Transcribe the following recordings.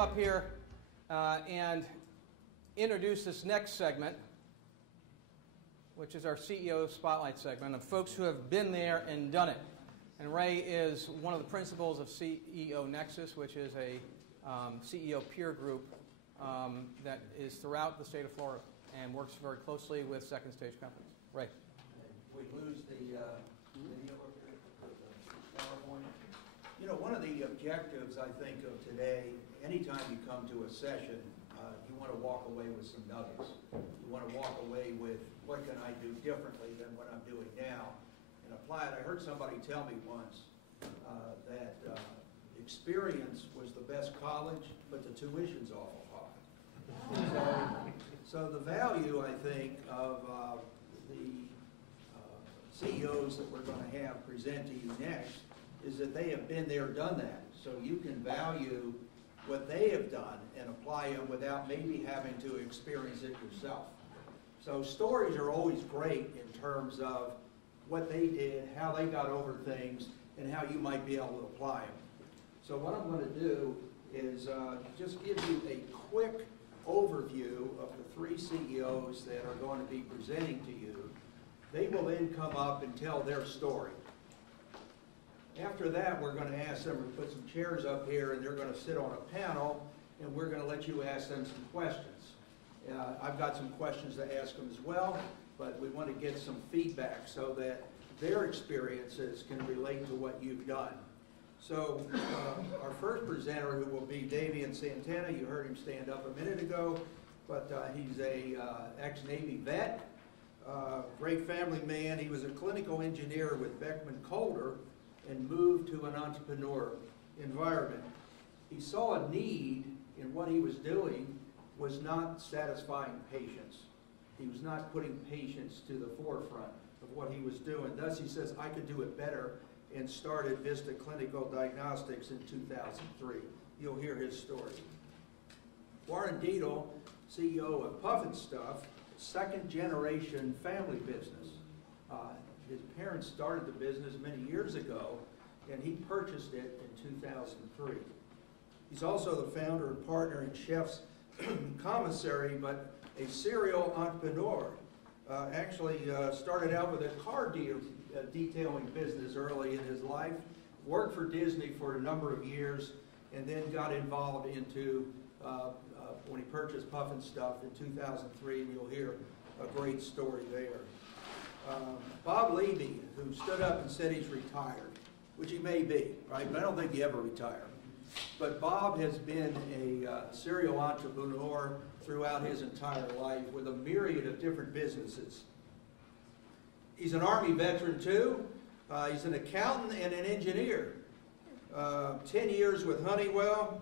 up here and introduce this next segment, which is our CEO Spotlight segment, of folks who have been there and done it. And Ray is one of the principals of CEO Nexus, which is a CEO peer group that is throughout the state of Florida and works very closely with second stage companies. Ray. We lose the video up here, the PowerPoint. You know, one of the objectives, I think, of today, anytime you come to a session, you want to walk away with some nuggets. You want to walk away with, what can I do differently than what I'm doing now, and apply it. I heard somebody tell me once that experience was the best college, but the tuition's awful high. So the value, I think, of the CEOs that we're going to have present to you next is that they have been there, done that. So you can value what they have done and apply it without maybe having to experience it yourself. So stories are always great in terms of what they did, how they got over things, and how you might be able to apply them. So what I'm going to do is just give you a quick overview of the three CEOs that are going to be presenting to you. They will then come up and tell their story. After that, we're going to ask them to put some chairs up here, and they're going to sit on a panel, and we're going to let you ask them some questions. I've got some questions to ask them as well, but we want to get some feedback so that their experiences can relate to what you've done. So our first presenter, who will be Davian Santana, you heard him stand up a minute ago, but he's a ex-Navy vet, great family man. He was a clinical engineer with Beckman Coulter and moved to an entrepreneur environment. He saw a need in what he was doing was not satisfying patients. He was not putting patients to the forefront of what he was doing. Thus, he says, I could do it better, and started Vista Clinical Diagnostics in 2003. You'll hear his story. Warren Deedle, CEO of Puffin Stuff, second-generation family business. His parents started the business many years ago, and he purchased it in 2003. He's also the founder and partner in Chef's Commissary, but a serial entrepreneur. Actually started out with a car detailing business early in his life, worked for Disney for a number of years, and then got involved into, when he purchased Puffin Stuff in 2003, and you'll hear a great story there. Bob Levy, who stood up and said he's retired, which he may be, right? But I don't think he ever retired. But Bob has been a serial entrepreneur throughout his entire life with a myriad of different businesses. He's an Army veteran too. He's an accountant and an engineer. 10 years with Honeywell,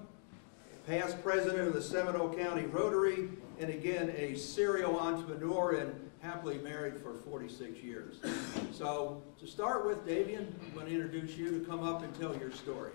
past president of the Seminole County Rotary, and again a serial entrepreneur and happily married for 46 years. So to start with, Davian, I'm going to introduce you to come up and tell your story.